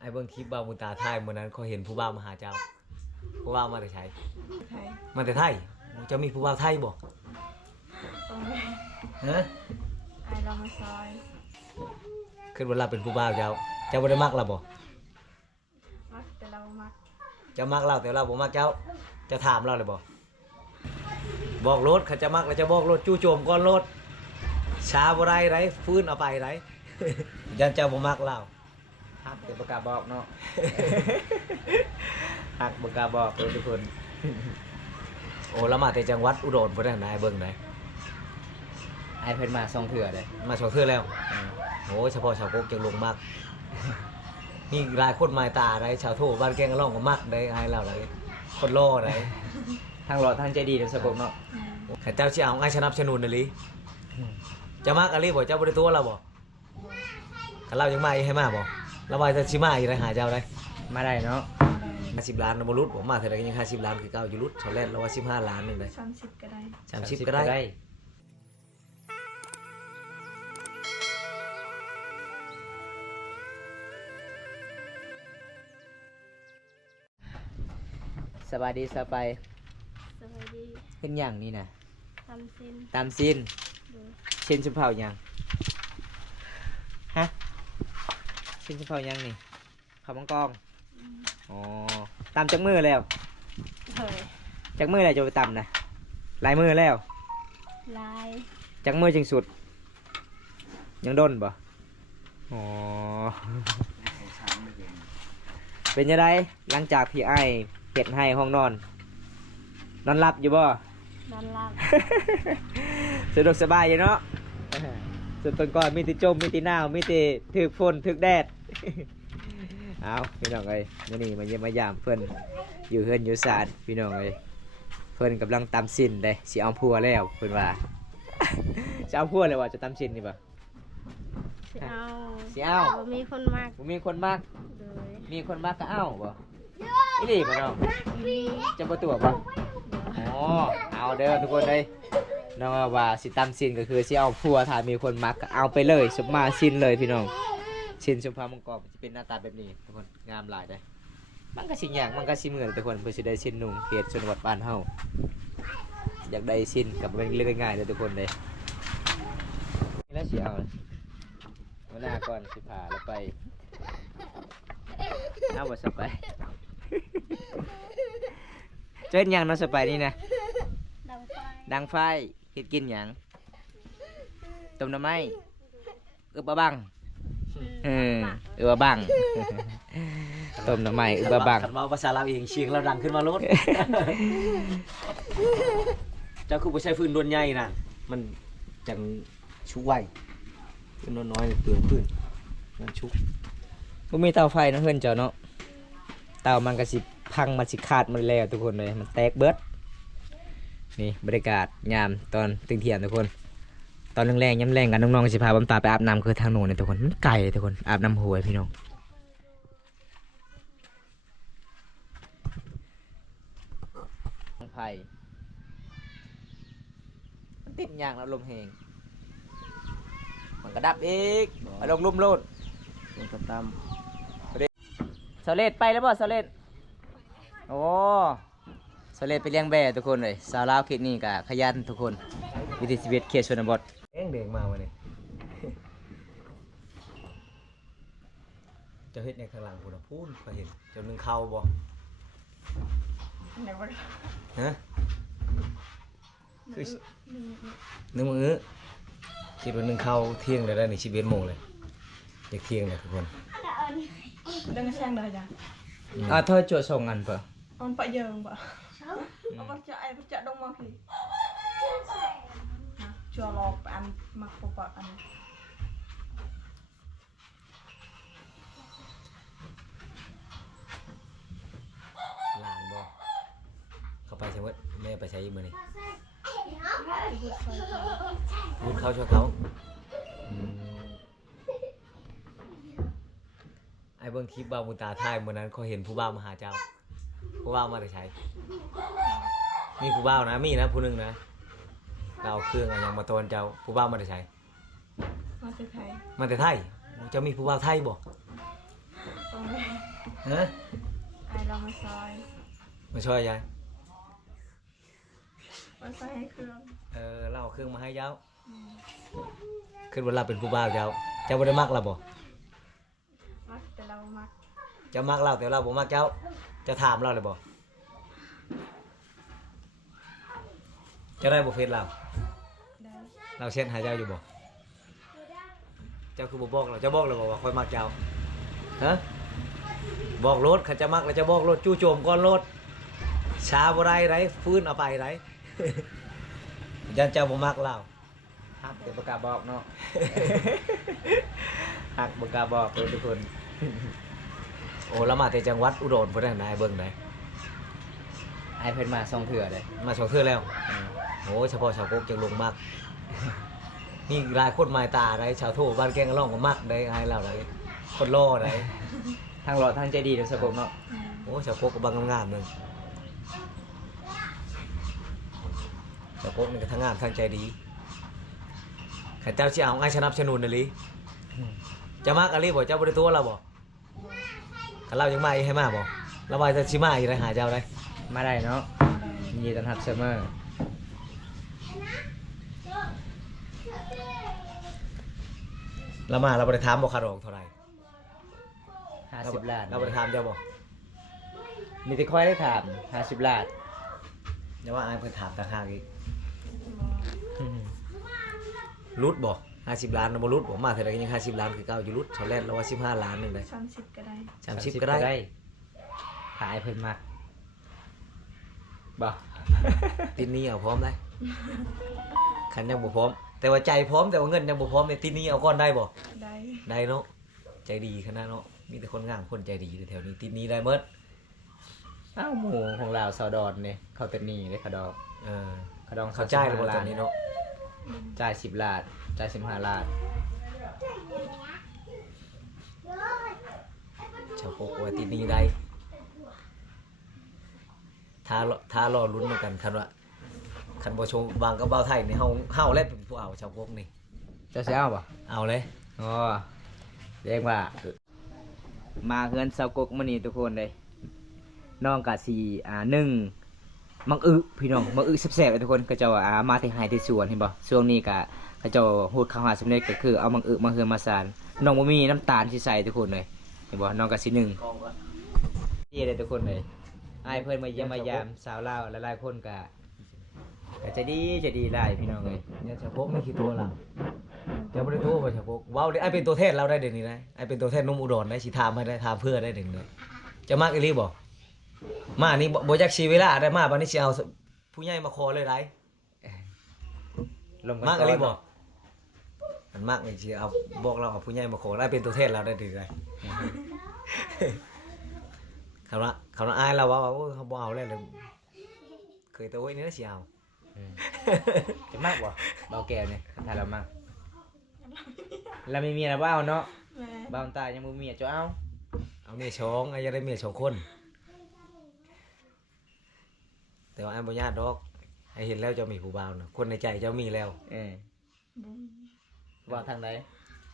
ไอ้เบิ่งคลิปบ่าวบุญตาไทยมื้อนั้นเขาเห็นผู้บ่าวมาหาเจ้าผู้บ่าวมาแต่ไส ไทย มาแต่ไทยเจ้ามีผู้บ่าวไทยบ่ ตรงนี้ ฮะ ไอเรามาซอย คิดว่าเราเป็นผู้บ่าวเจ้าบ่ได้มักเราบ่ มักแต่เรามัก เจ้ามักเราแต่เราบ่มักเจ้าจะถามเราเลยบ่บอกรถเขาจะมักแล้วจะบอกรถจู่โจมก่อนรถช้าบ่ได้ไรฟื้นเอาไปไร ยันเจ้าบ่มักเรา ฮักแต่ประกล้าบอกเนาะ ฮักประกล้าบอกเลยทุกคน โอ้แล้วมาแต่จังหวัดอุดรบ่ได้ไหนเบิ่งไหน ไอเพิ่นมาส่งเถื่อเลย มาสองเทื่อแล้วโอ้เฉพาะชาวโกกจังลงมักมีหลายคนหมายตาได้ชาวโทบ้านแกงกะล่องก็มักได้ให้เราได้คนล่อได้ ทางหลอดทางใจดีเดี๋ยวสะกบเนาะ ข้าเจ้าสิเอาง่ายสนับสนุนน่ะลิจะมักอะไรบ่เจ้าบ่ได้ตัวเราบ่คันเรายังมาอีกให้มาบ่เราว่าจะสิมาอีกได้หาเจ้าได้ มาได้เนาะ 50ล้านบ่รุดผมมาเท่าใดก็ยัง50ล้านคือเก่าอยู่รุดเท่าแรกเราว่า15ล้านนึงเลย 30ก็ได้ 30ก็ได้ สบายดีสบาย สวัสดี เป็นอย่างนี้นะ ทำเส้น ตามสิ้น ดู เช่นชุมเผาอย่างฮะเช่นชุมเผาอย่างนี่ข้าวมังกรอ๋อตามจากมือแล้ว เฮ้ย จากมืออะไรจะไปตำนะลายมือแล้ว ลาย จากมือจึงสุด ยังด้นบ่อ๋อ เป็นยังไงหลังจากที่ไอ้เห็ดให้ห้องนอน นอนหลับอยู่บ่ นอนหลับ สะดวกสบายอยู่เนาะ ส่วนตอนก่อนมีแต่จมมีแต่หนาวมีแต่ถึกฝนถึกแดด เอาพี่น้องเอ้ยมื้อนี้มาเยี่ยมมายามเพิ่นอยู่เฮือนอยู่ศาลพี่น้องเอ้ยเพิ่นกำลังตำสิ้นเด้สิเอาผัวแล้วเพิ่นว่า จะเอาผัวเลยว่าจะตำสิ้นนี่บ่ สิเอา สิเอา บ่มีคนมาก บ่มีคนมัก เลย มีคนมักก็เอาบ่อีหลีบ่น้อง อี จะบ่ตัวบ่อ๋อเอาเด้อทุกคนเอ้ยน้องว่าสิตำสิ้นก็คือสิเอาผัวถ้ามีคนมักก็เอาไปเลยสุบมาสิ้นเลยพี่น้อง ชิ้นชมพามังกรจะเป็นหน้าตาแบบนี้ทุกคนงามหลายเลยมันก็ชิ้นอย่างมันก็ชิ้นเหมือนทุกคนเพื่อจะได้ชิ้นนุ่งเขตชนบทบ้านเฮาอยากได้ชิ้นกับเป็นเรื่องง่ายๆเลยทุกคนเลยนี่แล้วสิเอาวันหน้าก่อนสิพาแล้วไปเอาบทสไปเจ้าอย่างเน้องสไปนี่นะ ดังไฟ ดังไฟเฮ็ดกินอย่างต้มน้ำไม้บะบังบัง ต้มน้ำไหม้บะบัง คันเว้าภาษาลาวเองเสียงเราดังขึ้นมาโลด เจ้าคือบ่ใช้ฟืนดวนใหญ่น่ะมันจังชุกไว้ฟืนน้อยๆเปลืองฟืนมันชุก บ่มีเตาไฟเนาะเพื่อนเจ้าเนาะเตามันก็สิพังมันสิขาดหมดแล้วทุกคนเลยมันแตกเบิดนี่บรรยากาศยามตอนตึงเที่ยงทุกคนตอนแรงๆย้ำแรงกันน้องๆสิพาบำตาไปอาบน้ำคือทางโน้นเลยทุกคนมันไกลทุกคนอาบน้ำห้วยพี่น้องไผ่มันติดอย่างแล้วลมแหงมันก็ดับอีกมาลงลุ่มโลด มันก็ตาม สเลดไปแล้วบ่สเลดโอ้สเลดไปเลี้ยงแบะทุกคนเลยสาวลาวเขตนี้ก็ขยันทุกคนวิถีชีวิตเขตชนบท แดงมาวันนี้ เจ้าเฮ็ดในข้างหลังพุ่นน่ะพูนก็เห็นเจ้านึงเข้าบ่ ไหนวะ ฮะคือนึงมื้อคิดว่านึงเข้าเที่ยงเลยได้นี่11:00 นเลยอยากเที่ยงเลยทุกคน ดังแซงเลยจ้ะ เธอจวดส่งกันเปล่า on pak yeung pak apa cak ai cak dong mak ki cho lo pan mak papa an หลานบ่เข้าไปใช่มั้ยแม่ไปใช้มื้อนี้บุญเขาช่วยเขาไอ้เบิ่งคลิปบ่าวบุญตาไทยมื้อนั้นเขาเห็นผู้บ่าวมาหาเจ้าผู้บ่าวมาแต่ไสมีผู้บ่าวนะมีนะผู้หนึงนะเราเอาเครื่องเอาหยังมาตอนเจ้าผู้บ่าวมาแต่ไส ma từ thầy มาแต่ไทยเจ้ามีผู้บ่าวไทยบ่ con แม่ ฮะ ไอเรามาซอย มาช่วยยาย มาใส่ให้เครื่อง เราเอาเครื่องมาให้เจ้าขึ้นวันเราเป็นผู้บ่าวเจ้าบ่ได้มักเราบ่ มักแต่เรามัก เจ้ามักเราแต่เราบ่มักเจ้าจะถามเราเลยบ่เจะได้บ่เฟซเรา ได้ เราเช็ดหาเจ้าอยู่บ่เจ้าคือบ่บอกเราเจ้าบอกเราบ่ว่าค่อยมักเจ้าฮะบอกรถเขาจะมักแล้วจะบอกรถจู่โจมก่อนรถช้าบ่ได้ไรฟื้นเอาไปไร ยันเจ้าบ่มักเรา ฮักแต่ประกล้าบอกเนาะ ฮักประกล้าบอกเลยทุกคน โอ้แล้วมาแต่จังหวัดอุดรพุ่นน่ะนายเบิ่งได้ ไอเพิ่นมาส่งเถื่อเลย มาสองเทื่อแล้ว โอ้เฉพาะชาวโกกจังลงมาก นี่รายคนหมายตาได้ชาวโทบ้านแกงกะล่องก็มักได้ไอ้เราได้คนล่อได้ ทางหล่อทางใจดีเด้อสกบเนาะ โอ้ชาวโกกก็บางงามๆหนึงชาวโกกนี่ก็ทั้งงามทั้งใจดีข้าเจ้าสิเอาไอ้สนับสนุนน่ะลิจะมักอะไรบ่เจ้าบ่ได้ตัวเราบ่คันเรายังมาอีกให้มาบ่เราว่าจะสิมาอีกได้หาเจ้าได้ มาได้เนาะยินดีต้อนรับเสมอ เรามาเราบ่ได้ถามบ่ค่าดอกเท่าไหร่ 50 ล้าน เราบ่ได้ถามเจ้าบ่ มีแต่คอยได้ถาม50 ล้าน อย่าว่าอ้ายเพิ่นถามต่างหากอีก บอก รุดบ่50 ล้านนะบ่รุดบ่มาเท่าใดก็ยัง50 ล้านคือเก่าอยู่รุดชาวแลนเราว่า15 ล้านนึงได้ 30ก็ได้ 30ก็ได้ ขายเพิ่นมักบ่ ติดหนี้เอาพร้อมได้คันยังบ่พร้อม แต่ว่าใจพร้อมแต่ว่าเงินยังบ่พร้อมเนี่ยติดหนี้เอาก่อนได้บ่ ได้ ได้เนาะใจดีขนาดเนาะมีแต่คนงามคนใจดีอยู่แถวนี้ติดหนี้ได้เบิด อ้าวหมู่ของเราสาวดอนนี่เขาแต่นี่เด้เขาดอก เออ เขาดอง เขาจ่ายแล้วบ่ตอนนี้เนาะ จ่าย10 ล้านจ่าย15 ล้าน ชาวโคกว่าติดหนี้ได้ถ้ารอลุ้นเหมือนกันคันว่าคันบ่ชมบางกับเบาไทยนี่เฮาแลเป็นผู้เอาชาวโคกนี่ เจ้าสิเอาบ่ เอาเลย อ๋อเรียกว่า มาเฮือนเสากกมื้อนี้ทุกคนเลยน้องกะสิมังอึพี่น้องมังอึแซ่บๆเลยทุกคนก็เจ้ามาที่ไห้ที่สวนเห็นบ่ช่วงนี้ก็เขาเจ้าฮูดข้าวหาสำเร็จก็คือเอามังอึมาเฮือนมาสานน้องบ่มีน้ำตาลสิใส่ทุกคนเลยเห็นบ่น้องกะสินึ่งนี่เลยทุกคนเลยอ้ายเพิ่นมาเยี่ยมมายามสาวลาวหลายๆคนก็จะดีหลายพี่น้องเลย เนี่ยชาวโคกนี่คือตัวเราจะบ่ได้ตัวบ่ชาวโคกเว้าได้ไอ้เป็นตัวแทนเราได้เดี๋ยวนี้นะไอ้เป็นตัวแทนหนุ่มอุดรได้สิถามให้ได้ถามเพื่อได้เดี๋ยวนี้จะมักอีหลีบ่มานี่บ่จักชีเวลาได้มาบัดนี้สิเอาผู้ใหญ่มาขอเลยได้ ลง มักอีหลีบ่มันมักนี่สิเอาบอกเราเอาผู้ใหญ่มาขอได้เป็นตัวแทนเราได้เดี๋ยวนี้เขาอายเราว่าโอ้เขาบ่เอาแล้วเลยเคยแต่โอ้ยนี่นะสิเอา จะมากบ่เบาแก้วเนี่ยถ้าเรามากเราไม่มีนะบ่เอาเนาะ แม่ บ่าวตายังบ่มีจะเอา เอาเมียชองไอ้ยังได้เมียสองคน แต่ว่าไอ้บ่ญาติดอกไอ้เห็นแล้วเจะมีผู้บ่าวนะคนในใจเจ้ามีแล้ว บุ้ง บ่าวทางใด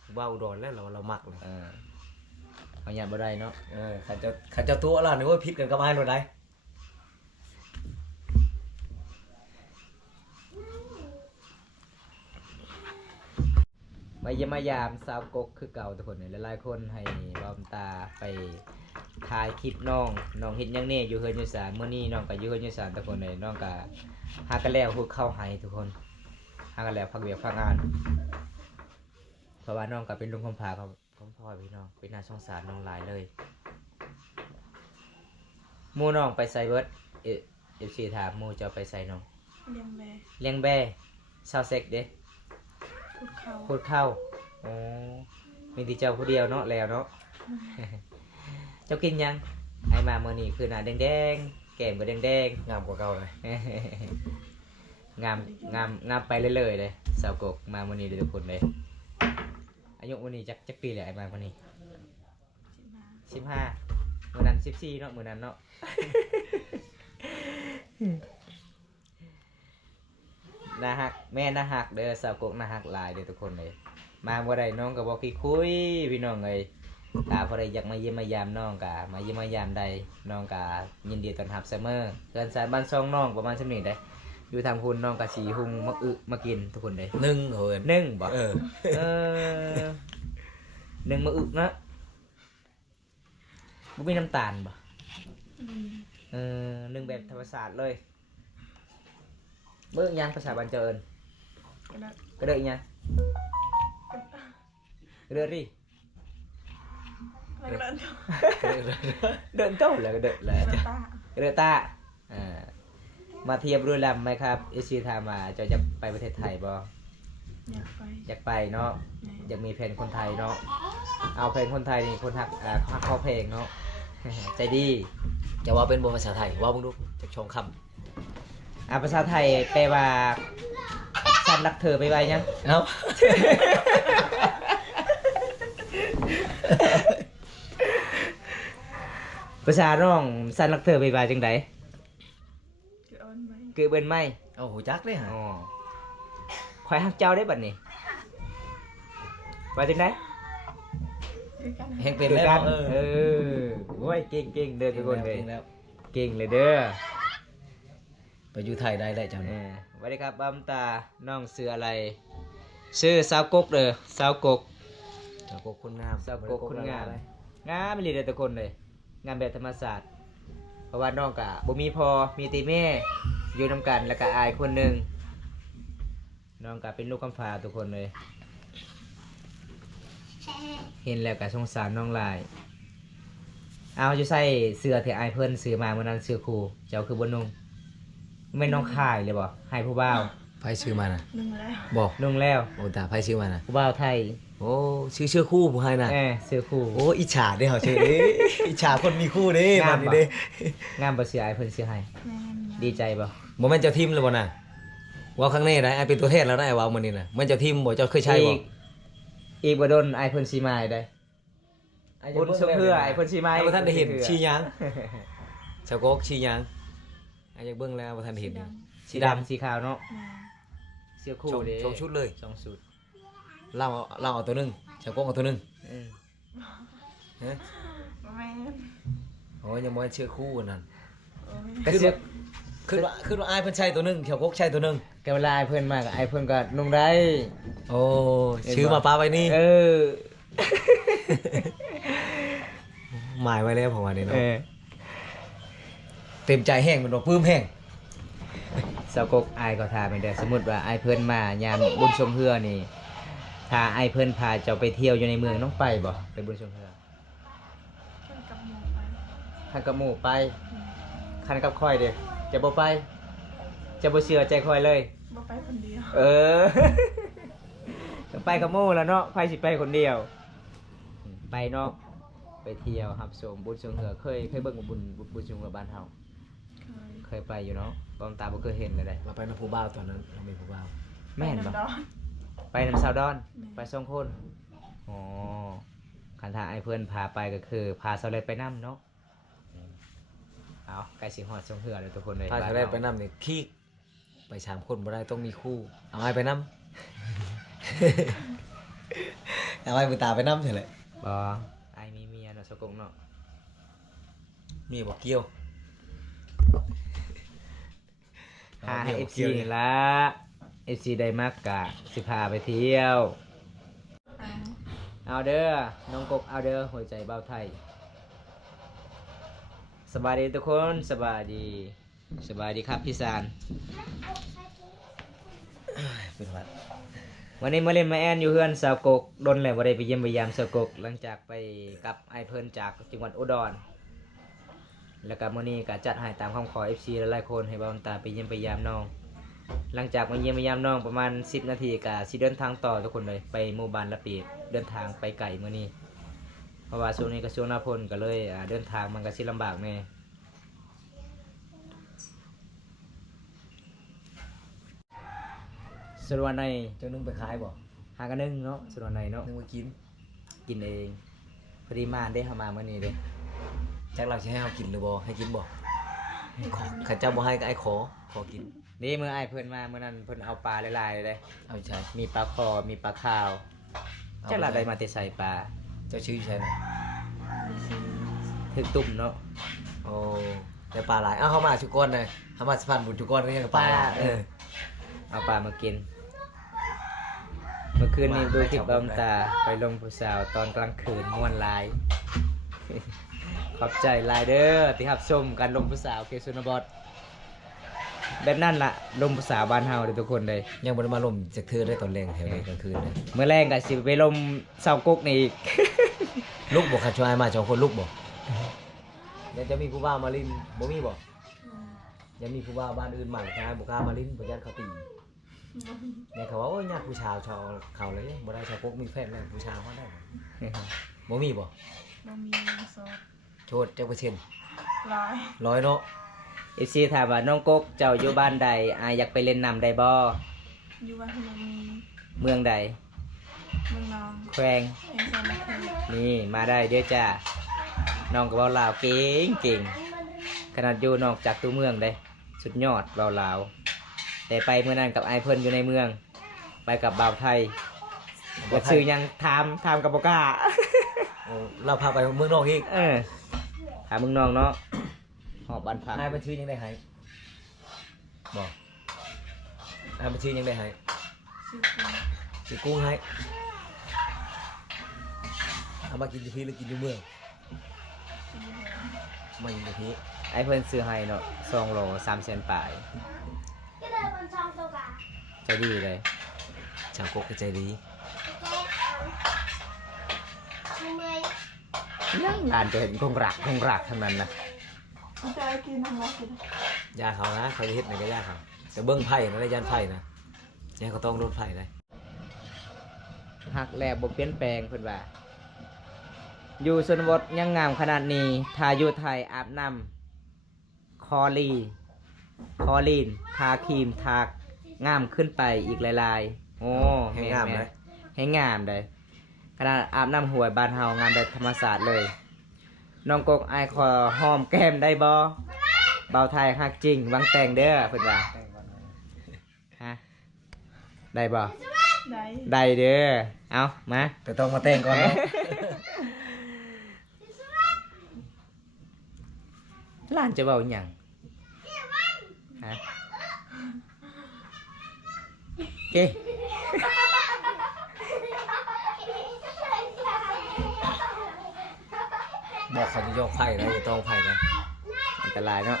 ผู้บ่าวอุดรแล้วเรามักเลย เอาหยาบ่ได้เนาะ ขันเจ้าตัวล่ะนึกว่าพิษกันกับไอ้หน่อยได้ มาเยี่ยมมายามสาวกกคือเก่าทุกคนเนี่ยหลายๆคนให้บ่าวตาไปถ่ายคลิปน้องเฮ็ดหยังแน่อยู่เฮือนอยู่ศาลมื้อนี้น้องก็อยู่เฮือนอยู่ศาลทุกคนเลยน้องก็หากันแล้วฮู้เข้าให้ทุกคนหากันแล้วพักเวียกพักงาน เพราะว่าน้องก็เป็นลุงคำพาครับผมพ่อพี่น้องเป็นน่าสงสารน้องหลายเลยหมู่น้องไปไสเบิดFC ถามหมู่จะเอาไปไสน้อง เลี้ยงแม่ เลี้ยงแบ่ชาวเซ็กเด้ พูดเขา พูดเข้าอ๋อมีที่เจ้าผู้เดียวเนาะแล้วเนาะ เจ้ากินยังไอ้มาเมื่อนี้คือหน้าแดงๆแก้มก็แดง งามกว่าเก่าเลย ๆ งามไปเรื่อยๆเลยสาวกกมาเมื่อนี้เลยทุกคนเลยอายุวันนี้จักปีเลยไอ้มาวันนี้ 15มื้อนั้น14เนาะมื้อนั้นเนาะ น่าฮักแม่น่าฮักเด้อสาวกกน่าฮักหลายเด้อทุกคนเลยมาบ่ได้น้องก็บ่ขี้คุยพี่น้องเอ้ย กาพอได้อยากมาเยี่ยมมายามน้องกะมาเยี่ยมมายามใดน้องกะยินดีต้อนรับเสมอเกินสายบ้านช่องน้องประมาณสำนี้ได้อยู่ทางคุณน้องกะสีหุงมามากินทุกคนเลย นึ่งเหิน นึ่งบ่ เออ เออนึ่งมานะบ่มีน้ำตาลบ่ อืม นึ่งแบบธรรมศาสตร์เลยเบิ่งยังภาษาบ้านเจริญ ก็ได้ กระเดยยังกระเดยดิ แล้วก็เดินต่อ เดินเจ้าแล้วก็เดินแล้ว เดินตาก ระเดยตามาเทียบด้วยลำไหมครับเอซีถามมาจะไปประเทศไทยบ่ อยากไป อยากไปเนาะอยากมีเพลงคนไทยเนาะเอาเพลงคนไทยนี่คนฮักฮักเขาเพลงเนาะ ใจดี จะว่าเป็นภาษาไทยว่ามึงดูจากชงค ภาษาไทยแปลว่าฉันรักเธอไปไว้ยัง ำเนาะ ภาษาน้องฉันรักเธอไปไว้จังได คือเอาไหม คือเบิ่นไหม เอาหูจักเลยฮะ อ๋อคอยฮักเจ้าได้บัดนี้ว่าจังได คือกัน แห่งเป็น คือ แล้ว กัน เออ โอ้ยเก่งๆเด้อทุกคนเลย เก่งแล้ว เก่งเลยเด้อ ไปอยู่ไทยได้แล้วเจ้า เอ เนี่ย อสวัสดีครับบัมตาน้องชื่ออะไรชื่อสาวกกเด้อสาวกก เจ้าก็คนงาม สาวกกคนงามงามอีหลีเด้อทุกคนเลยงามแบบธรรมศาสตร์เพราะว่าน้องกะบ่มีพ่อมีแต่แม่อยู่นํกันแล้วก็อายคนหนึงน้องกะเป็นลูกกำพร้าทุกคนเลย เห็นแล้วก็สงสารน้องหลาย เอาอยู่ใส่เสื้อที่อายเพิ่นซื้อมาเมื่อนั้นเสื้อครูเจ้าคือบ่นุ่งไม่นน้องขายเลยบ่ให้ผู้บ่าว ไพ่ชื่อมานะ นึ่งแล้ว บอก นุ่งแล้ว โอ้ตาไพ่ชื่อมานะ ผู้บ่าวไทย โอ้ชื่อคู่ผู้ให้นะ เสื้อครู โอ้อิจฉาเด้เขาชื่อเด้ อิจฉาคนมีคู่เด้ งาม มันนี่ ปะ เด้ งามบ่เสื้ออายเพิ่นซื้อให้ แม่น ดีใจบ่ โมเมนต์เจ้าทิมเลยบ่น่ะว่าข้างในได้ไอเป็นตัวเทศแล้วได้ว่ามื้อนี้น่ะมันเจ้าทิมบ่เจ้าเคยใช้บ่ อีกบ่โดนอายเพิ่นสิมาได้บุญเพื่ออายเพิ่นสิมา บ่ท่านได้เห็นชี้ยังชาวโกกชี้ยังอาอยากเบิ่งแล้วบ่ท่านได้เห็น สีดำสีขาวเนาะ แม่ เสื้อคู่เด้ ชมชุดเลย สองชุด เราเอาตัวหนึงชาวโกกเอาตัวหนึง อืม ฮะ แม่น โอ้ยยังบ่ให้ชื่อคู่นั่น โอ้ย ก็เสื้อ คือว่าอายเพิ่นใช้ตัวหนึงชาวโกกใช้ตัวหนึง ก็เวลาอายเพิ่นมาก็อายเพิ่นก็นุ่งได้ โอ้ชื่อมาป้าไว้นี่ เออ หมายไว้แล้วผมว่านี่ เอ เนาะ อ เต็มใจแห้งมันบ่ปลื้มแห้ง สาวกกอายก็ถามไปเด้อสมมุติว่าอายเพิ่นมายามบุญชมเฮือนี่ถ้าอายเพิ่นพาเจ้าไปเที่ยวอยู่ในเมืองน้องไปบ่ไปบุญชมเฮือ เพิ่นกับหมู่ไป คันกับหมู่ไป อืม คันกับข่อยเด้อจะบ่ไป จะบ่เชื่อใจข่อยเลย บ่ไปคนเดียว เออ ต้องไปกับหมู่แล้วเนาะใครสิไปคนเดียว ไปเนาะไปเที่ยวรับชมบุญชมเฮือเคยเบิ่งบ่บุญชมเฮือบ้านเฮา เคย เคยไปอยู่เนาะบอมตาบ่เคยเห็นเลยได้ เราไปนำผู้บ่าวตอนนั้นเรามีผู้บ่าว แม่น ไป บ่ ดอน ไปนำสาวดอน แม่น ไปสองคนอ๋อคันถ้าไอ้เพื่อนพาไปก็คือพาสาวเล็กไปนํเนาะเอาไก่สิฮอดสงเหือเลยทุกคนเลย ถ้าจะได้ไปนำนี่ขี้ไปสามคนบ่ได้ต้องมีคู่ เอาไอ้ไปนำ เอาไอ้มือตาไปนำเฉยเลย บ่ไอ้มีเมียเนาะสกงเนาะ มีบอกเกี่ยว หาให้ FC นี่ละ FC ได้มากกะสิพาไปเที่ยว เอา เอาเด้อน้องกกเอาเด้อหัวใจเบาไทยสบายดีทุกคนสบายดีครับพี่ซาน เป็นวัด วันนี้มาเล่นมาแอนอยู่เฮือนสาวกกดนแหละว่าได้ไปเยี่ยมไปยามสาวกกหลังจากไปกับไอเพิ่นจากจังหวัดอุดรแล้วก็มื้อนี้ก็จัดให้ตามคำขอ FC หลายๆคนให้บ่าวน้ำตาไปเยี่ยมไปยามน้อง หลังจากมาเยี่ยมไปยามน้องประมาณ10 นาทีก็สิเดินทางต่อทุกคนเลยไปหมู่บ้านละปีดเดินทางไปไกลมื้อนี้เพราะว่าช่วงนี้ก็ช่วงหน้าฝนก็เลยเดินทางมันก็สิลำบากแน่ส่วนวันใน เจ้านึงไปขายบ่ หากันนึ่งเนาะส่วนวันในเนาะ นึงไปกิน กินเองพอดีมาได้เข้ามาเมื่อนี้เด้ จักเราสิให้เฮากินหรือบ่ให้กินบ่ข้าเจ้าบ่ให้ก็ไอ้ขอกิน นี่เมื่อไอ้ายเพิ่นมาเมื่อนั้นเพิ่นเอาปลาหลายๆเลยเด้ เอาใช่ มีปลาคอมีปลาขาว เอา เจ้าละได้มาแต่ใส่ปลา เจ้าชื่อใช่ไหม ถึกตุ่มเนาะ โอ้แต่ปลาหลายอ้าวเขามาชุกคนเลยเขามาสะพานบุญชุกคนก็ยังกับปลาหลายเอาปลามากิน เมื่อคืนนี้ดูคลิปบอมตาไปลงผู้สาวตอนกลางคืนม่วนหลาย ขอบใจหลายเด้อที่รับชมการลงผู้สาวเคสุนบทแบบนั้นล่ะลงผู้สาวบ้านเฮาเด้อทุกคนเลย ยังบ่ได้มาลมจากเธอได้ตอนแรงแถวนี้กลางคืนเลย เมื่อแรงก็สิไปลมเสากุกนี่อีก ลูกบอกขัดช่วยมา2 คนลูกบอกยังจะมีผู้บ่าวมาลินบ่มีบ่ยังมีผู้บ่าวบ้านอื่นมาทางบุกล้ามาลินบ่ยันเขาตีเนี่ยเขาว่าโอ้ยญาติผู้ชายชาวเขาเลยบ่ได้ชาวพวกมีแฟนแล้วผู้ชายเขาได้บ่มีบ่ บ่มีซอส โทษจักเปอร์เซ็นต์ ลาย 100เนาะ FC ถามว่าน้องกกเจ้าอยู่บ้านใดอยากไปเล่นน้ำได้บ่ อยู่บ้านพนมมี เมืองใด เมืองนอง แขวง เองสามัคคี นี่มาได้เด้อจ้าน้องก็เว้าลาวเก่งเก่งขนาดอยู่นอกจากตัวเมืองได้สุดยอดเว้าลาวแต่ไปเมื่อนั้นกับไอายเพิ่นอยู่ในเมือง ไปกับบ่าวไทยบ่ชื่อหยังถามกับบ่กล้า โอ้เราพาไปเมืองนอกอีก ถามมึงน้องเนาะหอบบ้านพัก นายบัญชียังได้ให้บ่นายบัญชียังได้ให้ ชื่อคุณ สิกุ้งให้เอามากินที่พี่หรือกินที่เมือง ชื่อแหง มากินที่พี่ ไอายเพิ่นซื้อให้เนาะ2โล300,000ปลายใจดีเลย ชาวกกก็ใจดี ยังงานจะเห็นคงรักทั้งนั้นนะ คุณจะกินทำไรกิน ยาเขานะเขาจะเฮ็ดไหนก็ยาเขาแต่เบิ้งไผ่นะได้ยันไผ่นะเนี่ยเขาต้องโดนไผ่เลย หักแลบ่เปลี่ยนแปลงเพิ่นว่าอยู่ชนบทยังงามขนาดนี้ถ้าอยู่ไทยอาบน้ำคอลีนทาครีมทางามขึ้นไปอีกหลายๆโอ้ ให้งามเลย ให้งามเลยขนาดอาบน้ำหวยบ้านเฮางามแบบธรรมศาสตร์เลยน้องกกอายขอหอมแก้มได้บ่เบาไทยฮักจริงหวังแต่งเด้อเพิ่นว่าฮะได้บ่ ได้ ได้เด้อเอามา แต่ต้องมาแต่งก่อนเนาะ หลานจะเบาหยังฮะเก้ บอกเขาจะยกไผ่นะจะต้องไผ่นะ อันตรายเนาะ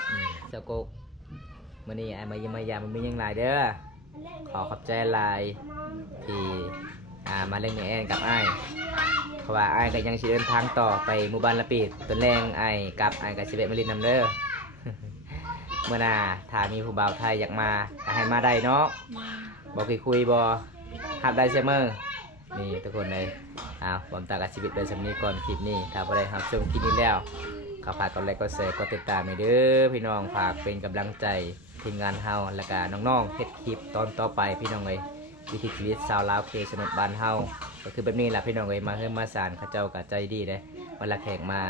เจ้าโกกมื้อนี้ไอ้มาเยี่ยมมายามมันมีหยังหลายเด้อขอขอบใจหลายที่มาเล่นแอนกับอ้ายเพราะว่าอ้ายก็ยังสิเดินทางต่อไปหมู่บ้านละปีดตอนแรงอ้ายกับอ้ายก็สิแวะมาเล่นนํเด้อ เมื่อหน้าถ้ามีผู้บ่าวไทยอยากมาก็ให้มาได้เนาะบอกคุยบ่ฮับได้เสมอนี่ทุกคนเลยผมตากบชีวิตไปสำนี้ก่อนคลิปนี้ถ้าบ่ได้รับชมคลิปนี้แล้วก็ฝากกดไลค์กดแชร์กดติดตามให้เด้อพี่น้องฝากเป็นกำลังใจทีมงานเฮาและก็น้องๆเฮ็ดคลิปตอนต่อไปพี่น้องเอ้ยวิถีชีวิตชาวลาวเคสนุกบ้านเฮาก็คือแบบนี้แหละพี่น้องเอ้ยมาเฮือมาสานเขาเจ้าก็ใจดีเด้เวลาแขกมา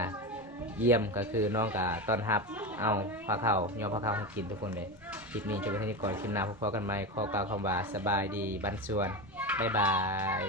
เยี่ยมก็คือน้องก็ต้อนรับเอาผ้าข้าวย่อผ้าข้าวให้กินทุกคนเลยคลิปนี้จะเป็นเท่านี้ก่อนคลิปหน้าพบกันใหม่ขอกล่าวคำว่าสบายดีบันส่วนบ๊ายบาย